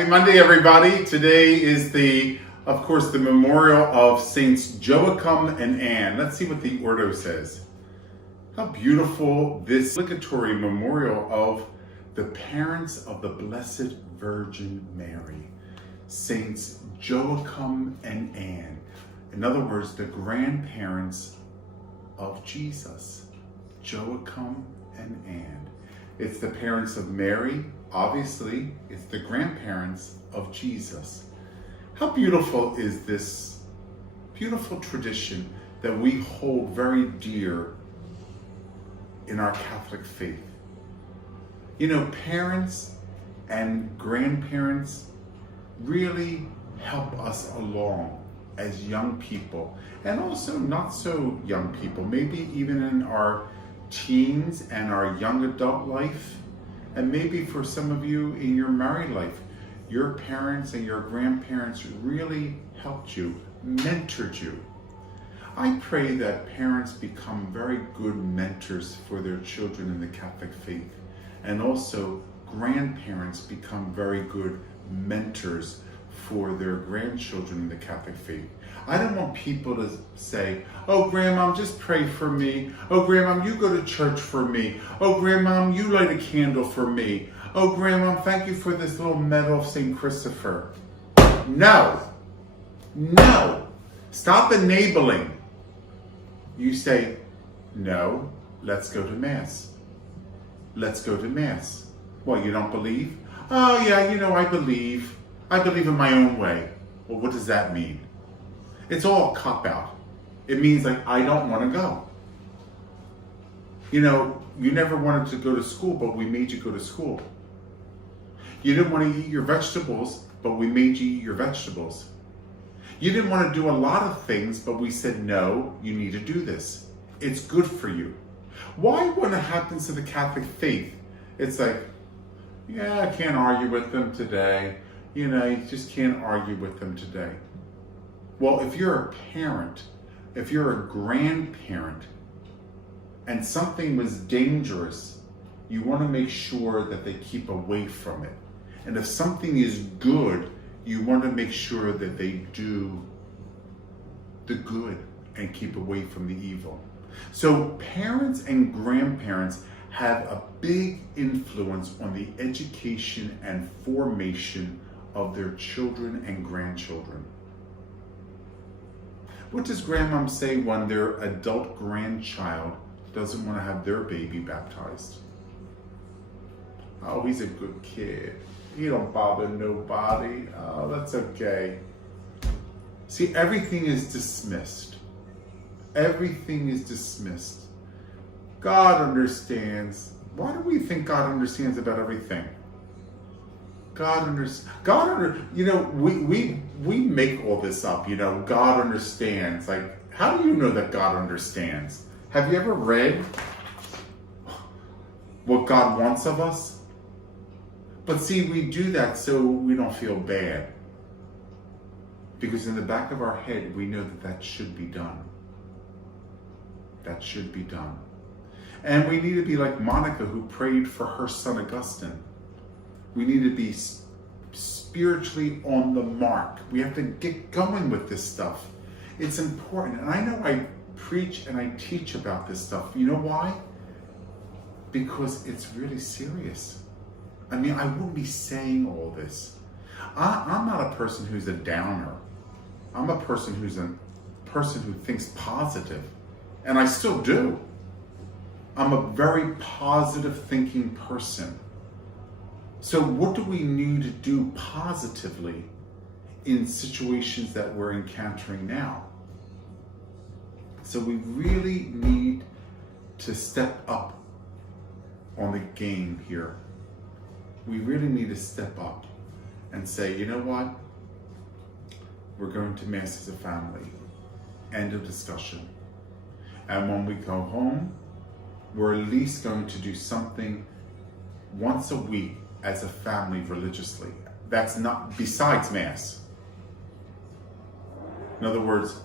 Happy Monday, everybody. Today is of course, the memorial of Saints Joachim and Anne. Let's see what the Ordo says. How beautiful this obligatory memorial of the parents of the Blessed Virgin Mary, Saints Joachim and Anne. In other words, the grandparents of Jesus, Joachim and Anne. It's the parents of Mary, obviously. It's the grandparents of Jesus. How beautiful is this beautiful tradition that we hold very dear in our Catholic faith? You know, parents and grandparents really help us along as young people, and also not so young people, maybe even in our teens and our young adult life, and maybe for some of you in your married life. Your parents and your grandparents really helped you, mentored you. I pray that parents become very good mentors for their children in the Catholic faith, and also grandparents become very good mentors for their grandchildren in the Catholic faith. I don't want people to say, "Oh, Grandmom, just pray for me. Oh, Grandmom, you go to church for me. Oh, Grandmom, you light a candle for me. Oh, Grandmom, thank you for this little medal of St. Christopher." No. No. Stop enabling. You say, "No, let's go to Mass. Let's go to Mass." Well, you don't believe? "Oh, yeah, I believe. I believe in my own way." Well, what does that mean? It's all a cop-out. It means like, I don't want to go. You never wanted to go to school, but we made you go to school. You didn't want to eat your vegetables, but we made you eat your vegetables. You didn't want to do a lot of things, but we said, "No, you need to do this. It's good for you." Why, when it happens to the Catholic faith, it's like, "Yeah, I can't argue with them today." You just can't argue with them today. Well, if you're a parent, if you're a grandparent, and something was dangerous, you want to make sure that they keep away from it. And if something is good, you want to make sure that they do the good and keep away from the evil. So parents and grandparents have a big influence on the education and formation of their children and grandchildren. What does Grandmom say when their adult grandchild doesn't want to have their baby baptized? "Oh, he's a good kid. He don't bother nobody. Oh, that's okay." See, everything is dismissed. Everything is dismissed. God understands. Why do we think God understands about everything? We make all this up, God understands. Like, how do you know that God understands? Have you ever read what God wants of us? But see, we do that so we don't feel bad. Because in the back of our head, we know that should be done. That should be done. And we need to be like Monica, who prayed for her son Augustine. We need to be spiritually on the mark. We have to get going with this stuff. It's important. And I know I preach and I teach about this stuff. You know why? Because it's really serious. I mean, I wouldn't be saying all this. I'm not a person who's a downer. I'm a person who thinks positive. And I still do. I'm a very positive thinking person. So what do we need to do positively in situations that we're encountering now? So we really need to step up on the game here. We really need to step up and say, "You know what? We're going to Mass as a family." End of discussion. And when we go home, we're at least going to do something once a week as a family religiously. That's not besides Mass. In other words,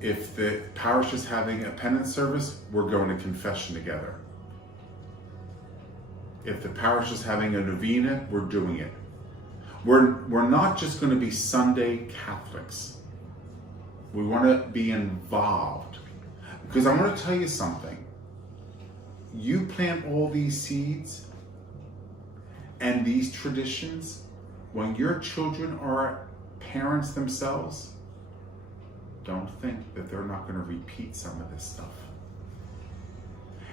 if the parish is having a penance service, we're going to confession together. If the parish is having a novena, we're doing it. We're not just going to be Sunday Catholics. We want to be involved. Because I want to tell you something. You plant all these seeds and these traditions, when your children are parents themselves, don't think that they're not going to repeat some of this stuff.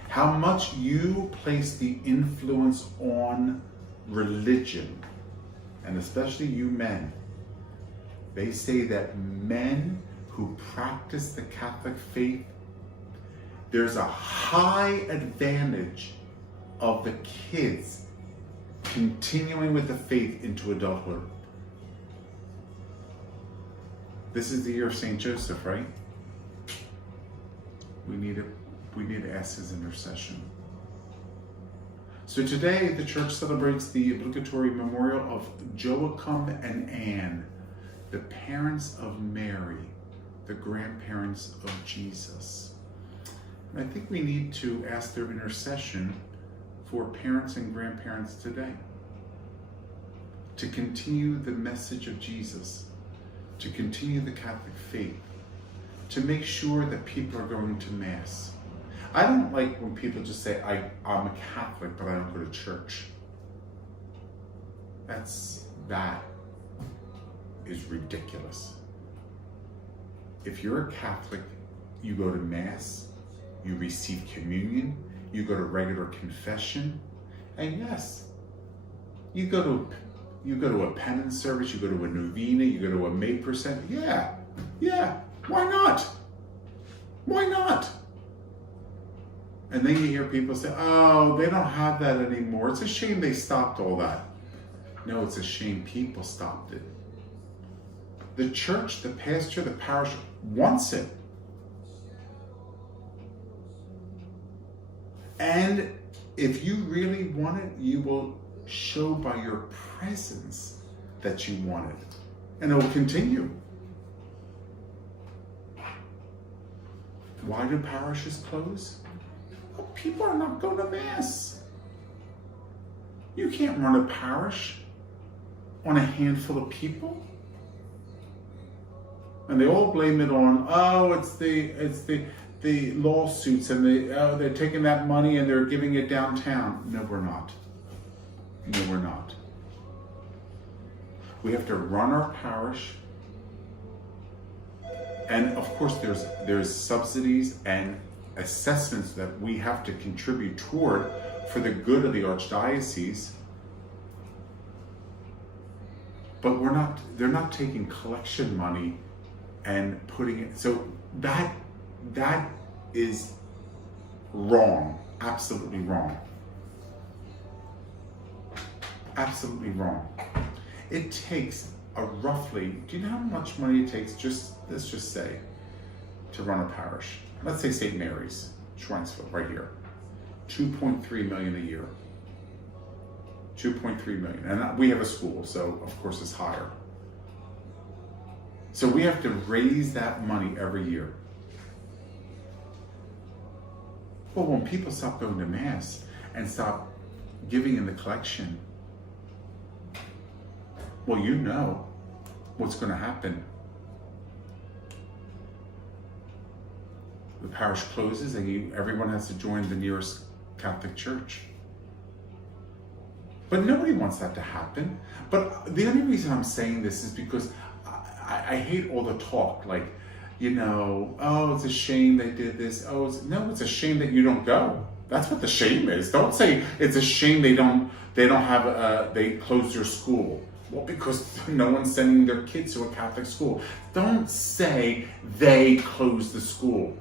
How much you place the influence on religion, and especially you men. They say that men who practice the Catholic faith, there's a high advantage of the kids continuing with the faith into adulthood. This is the year of St. Joseph, right? We need to ask his intercession. So today the church celebrates the obligatory memorial of Joachim and Anne, the parents of Mary, the grandparents of Jesus. And I think we need to ask their intercession for parents and grandparents today, to continue the message of Jesus, to continue the Catholic faith, to make sure that people are going to Mass. I don't like when people just say, I'm a Catholic, but I don't go to church. That is ridiculous. If you're a Catholic, you go to Mass, you receive communion, you go to regular confession, and yes, you go to a penance service, you go to a novena, you go to a May percent. Yeah, why not? Why not? And then you hear people say, oh, they don't have that anymore. It's a shame they stopped all that. No, it's a shame people stopped it. The church, the pastor, the parish wants it. And if you really want it, you will show by your presence that you want it. And it will continue. Why do parishes close? Well, people are not going to Mass. You can't run a parish on a handful of people. And they all blame it on, oh, it's the lawsuits, and they're taking that money and they're giving it downtown. No, we're not. No, we're not. We have to run our parish. And of course, there's subsidies and assessments that we have to contribute toward for the good of the archdiocese. But they're not taking collection money and putting it, so that is wrong, absolutely wrong. Absolutely wrong. It takes roughly, do you know how much money it takes, let's just say, to run a parish? Let's say St. Mary's, Schweinsville, right here. 2.3 million a year. 2.3 million. And we have a school, so of course it's higher. So we have to raise that money every year. Well, when people stop going to Mass and stop giving in the collection, well, you know what's going to happen. The parish closes and everyone has to join the nearest Catholic church. But nobody wants that to happen. But the only reason I'm saying this is because I hate all the talk, like, oh, it's a shame they did this. No, it's a shame that you don't go. That's what the shame is. Don't say it's a shame they closed your school. Well, because no one's sending their kids to a Catholic school. Don't say they closed the school.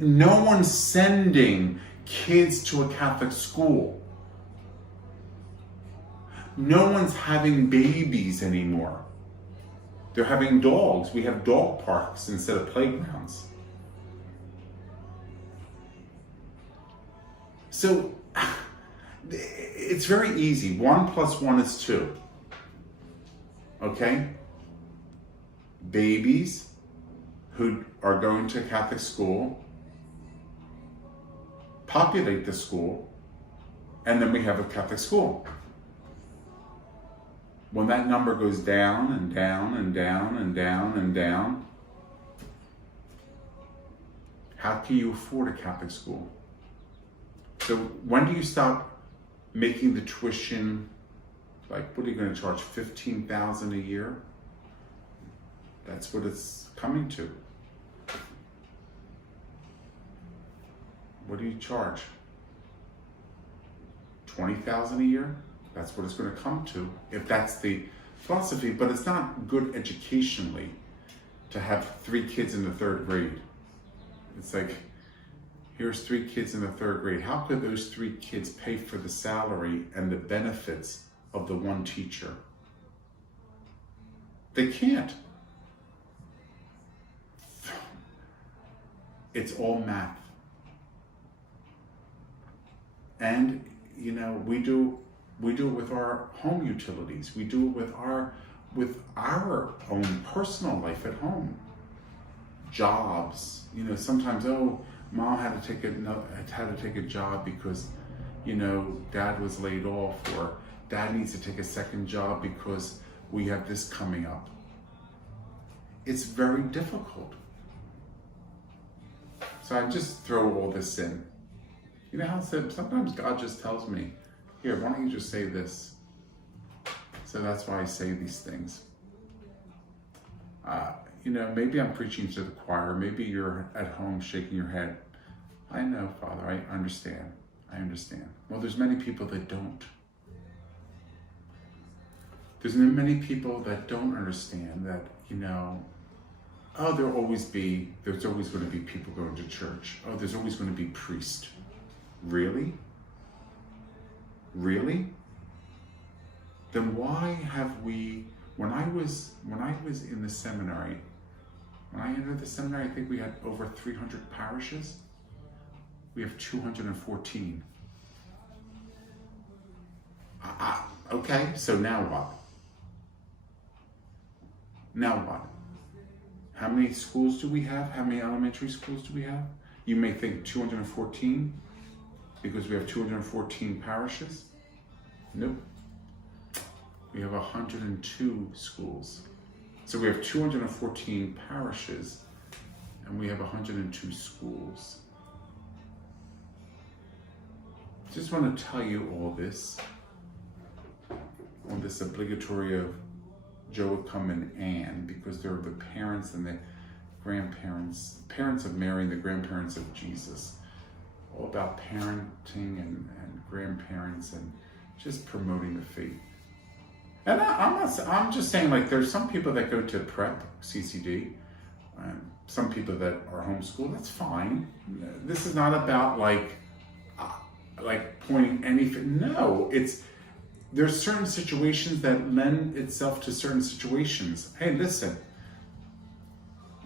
No one's sending kids to a Catholic school. No one's having babies anymore. They're having dogs. We have dog parks instead of playgrounds. So it's very easy. 1 + 1 is 2. Okay? Babies who are going to Catholic school populate the school, and then we have a Catholic school. when that number goes down and down and down and down and down, how can you afford a Catholic school? So when do you stop making the tuition, like, what are you going to charge, $15,000 a year? That's what it's coming to. What do you charge? $20,000 a year? That's what it's going to come to, if that's the philosophy. But it's not good educationally to have 3 kids in the 3rd grade. It's like, here's 3 kids in the 3rd grade. How could those 3 kids pay for the salary and the benefits of the one teacher? They can't. It's all math. And, you know, we do it with our home utilities. We do it with our own personal life at home. Jobs, you know, sometimes, oh, mom had to take a job because, you know, dad was laid off, or dad needs to take a second job because we have this coming up. It's very difficult. So I just throw all this in. You know how sometimes God just tells me, here, why don't you just say this? So that's why I say these things. You know, maybe I'm preaching to the choir. Maybe you're at home shaking your head. I know, Father, I understand. I understand. Well, there's many people that don't. There's many people that don't understand that, you know, oh, there's always going to be people going to church. Oh, there's always going to be priests. Really? Really? Then why have we, when I was in the seminary, when I entered the seminary, I think we had over 300 parishes. We have 214. Okay, so now what? Now what? How many schools do we have? How many elementary schools do we have? You may think 214 because we have 214 parishes. Nope. We have 102 schools. So we have 214 parishes and we have 102 schools. Just want to tell you all this on this obligatory of Joachim and Anne, because they're the parents and the grandparents, parents of Mary and the grandparents of Jesus. All about parenting and grandparents and just promoting the faith. And I'm just saying, like, there's some people that go to prep, CCD, some people that are homeschooled, that's fine. This is not about like pointing anything. No, there's certain situations that lend itself to certain situations. Hey, listen,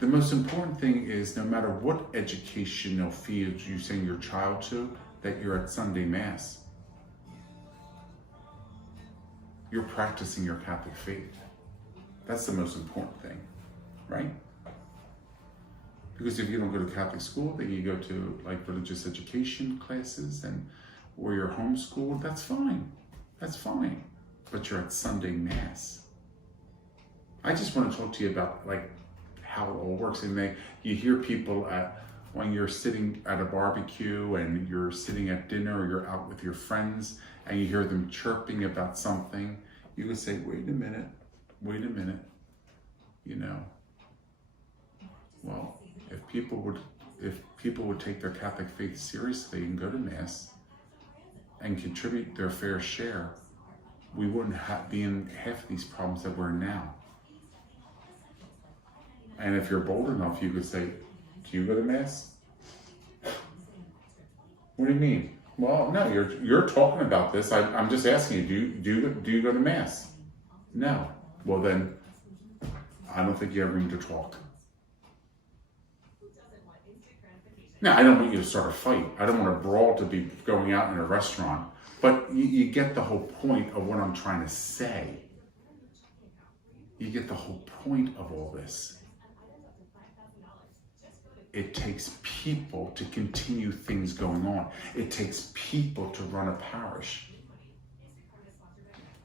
the most important thing is, no matter what educational field you send your child to, that you're at Sunday Mass. You're practicing your Catholic faith. That's the most important thing, right? Because if you don't go to Catholic school, then you go to like religious education classes or you're homeschooled, that's fine. That's fine. But you're at Sunday Mass. I just want to talk to you about like how it all works. And you hear people when you're sitting at a barbecue and you're sitting at dinner or you're out with your friends and you hear them chirping about something, you can say, wait a minute, you know. Well, if people would take their Catholic faith seriously and go to Mass and contribute their fair share, we wouldn't be in half of these problems that we're in now. And if you're bold enough, you could say, do you go to Mass? What do you mean? Well, no, you're talking about this. I'm just asking you, do you go to Mass? No. Well then, I don't think you have room to talk. Now, I don't want you to start a fight. I don't want a brawl to be going out in a restaurant. But you get the whole point of what I'm trying to say. You get the whole point of all this. It takes people to continue things going on. It takes people to run a parish.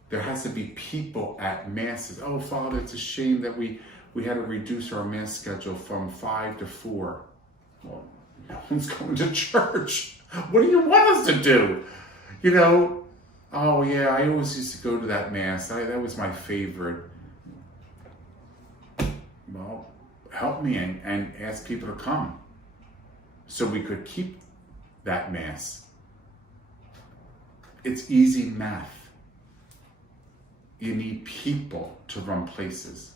There has to be people at masses. Oh, Father, it's a shame that we had to reduce our mass schedule from 5 to 4. Well, no one's going to church. What do you want us to do? You know, oh yeah, I always used to go to that mass. That was my favorite. Well, help me and ask people to come so we could keep that mass. It's easy math. You need people to run places.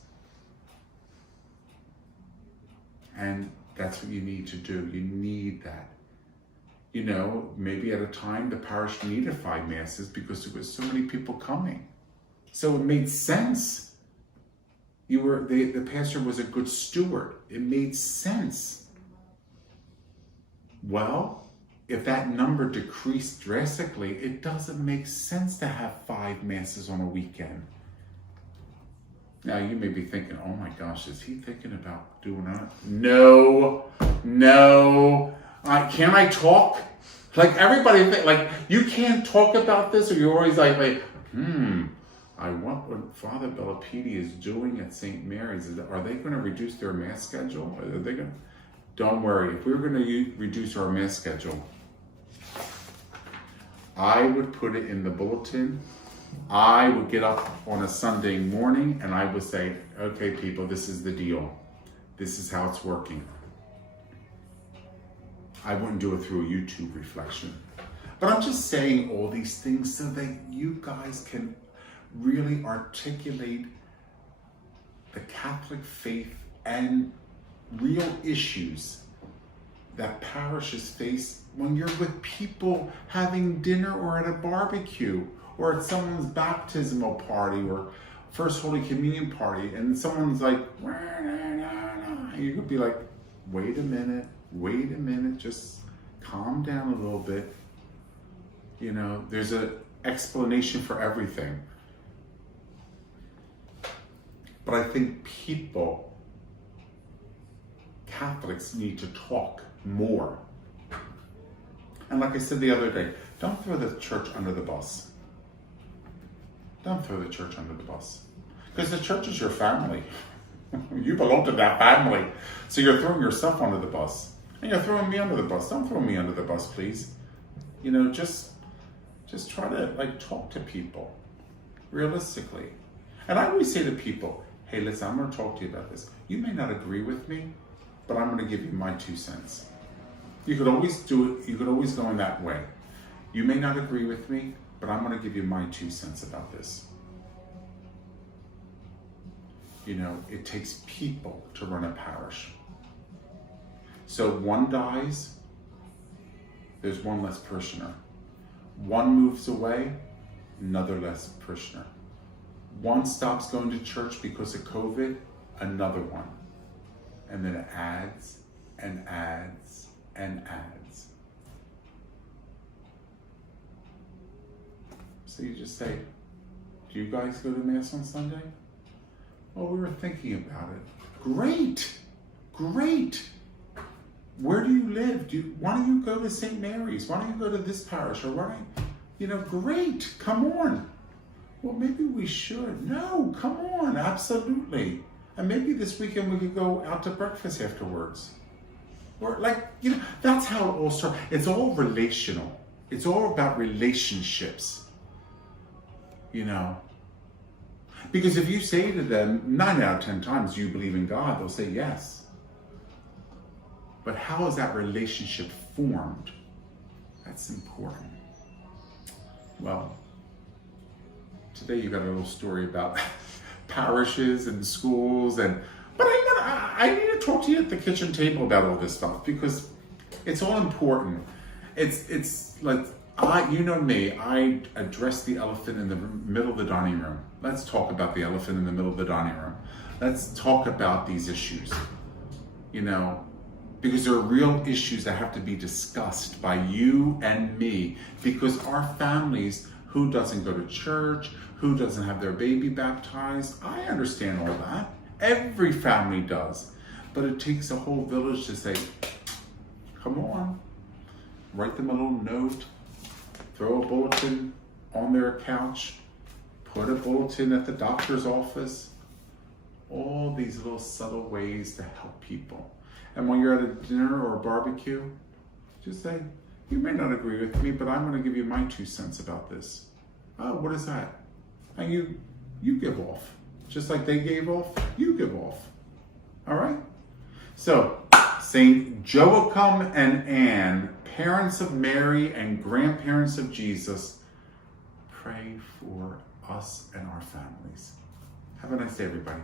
And that's what you need to do. You need that. You know, maybe at a time the parish needed 5 masses because there was so many people coming. So it made sense. The pastor was a good steward. It made sense. Well, if that number decreased drastically, it doesn't make sense to have 5 masses on a weekend. Now you may be thinking, oh my gosh, is he thinking about doing that? No. Can I talk? Like everybody like you can't talk about this, or you're always like, I want what Father Bellopede is doing at St. Mary's. Are they going to reduce their mass schedule? Are they going to? Don't worry. If we were going to reduce our mass schedule, I would put it in the bulletin. I would get up on a Sunday morning and I would say, okay, people, this is the deal. This is how it's working. I wouldn't do it through a YouTube reflection. But I'm just saying all these things so that you guys can really articulate the Catholic faith and real issues that parishes face when you're with people having dinner or at a barbecue or at someone's baptismal party or First Holy Communion party, and someone's like, you could be like, wait a minute, just calm down a little bit. You know, there's an explanation for everything. But I think people, Catholics, need to talk more. And like I said the other day, don't throw the church under the bus. Don't throw the church under the bus. Because the church is your family. You belong to that family. So you're throwing yourself under the bus. And you're throwing me under the bus. Don't throw me under the bus, please. You know, just try to talk to people realistically. And I always say to people, hey, listen, I'm going to talk to you about this. You may not agree with me, but I'm going to give you my 2 cents. You could always do it. You could always go in that way. You may not agree with me, but I'm going to give you my 2 cents about this. You know, it takes people to run a parish. So one dies, there's one less parishioner. One moves away, another less parishioner. One stops going to church because of COVID, another one. And then it adds and adds and adds. So you just say, do you guys go to Mass on Sunday? Well, we were thinking about it. Great. Where do you live? Why don't you go to St. Mary's? Why don't you go to this parish? Or why don't great, come on. Well, maybe we should. No, come on, absolutely. And maybe this weekend we could go out to breakfast afterwards. Or that's how it all starts. It's all relational. It's all about relationships. You know, because if you say to them 9 out of 10 times, do you believe in God? They'll say yes. But how is that relationship formed? That's important. Well, today you got a little story about parishes and schools, but I need to talk to you at the kitchen table about all this stuff because it's all important. It's like, you know me, I address the elephant in the middle of the dining room. Let's talk about the elephant in the middle of the dining room. Let's talk about these issues, you know, because there are real issues that have to be discussed by you and me, because our families, who doesn't go to church, who doesn't have their baby baptized, I understand all that. Every family does. But it takes a whole village to say, come on, write them a little note, throw a bulletin on their couch, put a bulletin at the doctor's office. All these little subtle ways to help people. And when you're at a dinner or a barbecue, just say, you may not agree with me, but I'm going to give you my 2 cents about this. Oh, what is that? And you give off. Just like they gave off, you give off. All right? So, Saint Joachim and Anne, parents of Mary and grandparents of Jesus, pray for us and our families. Have a nice day, everybody.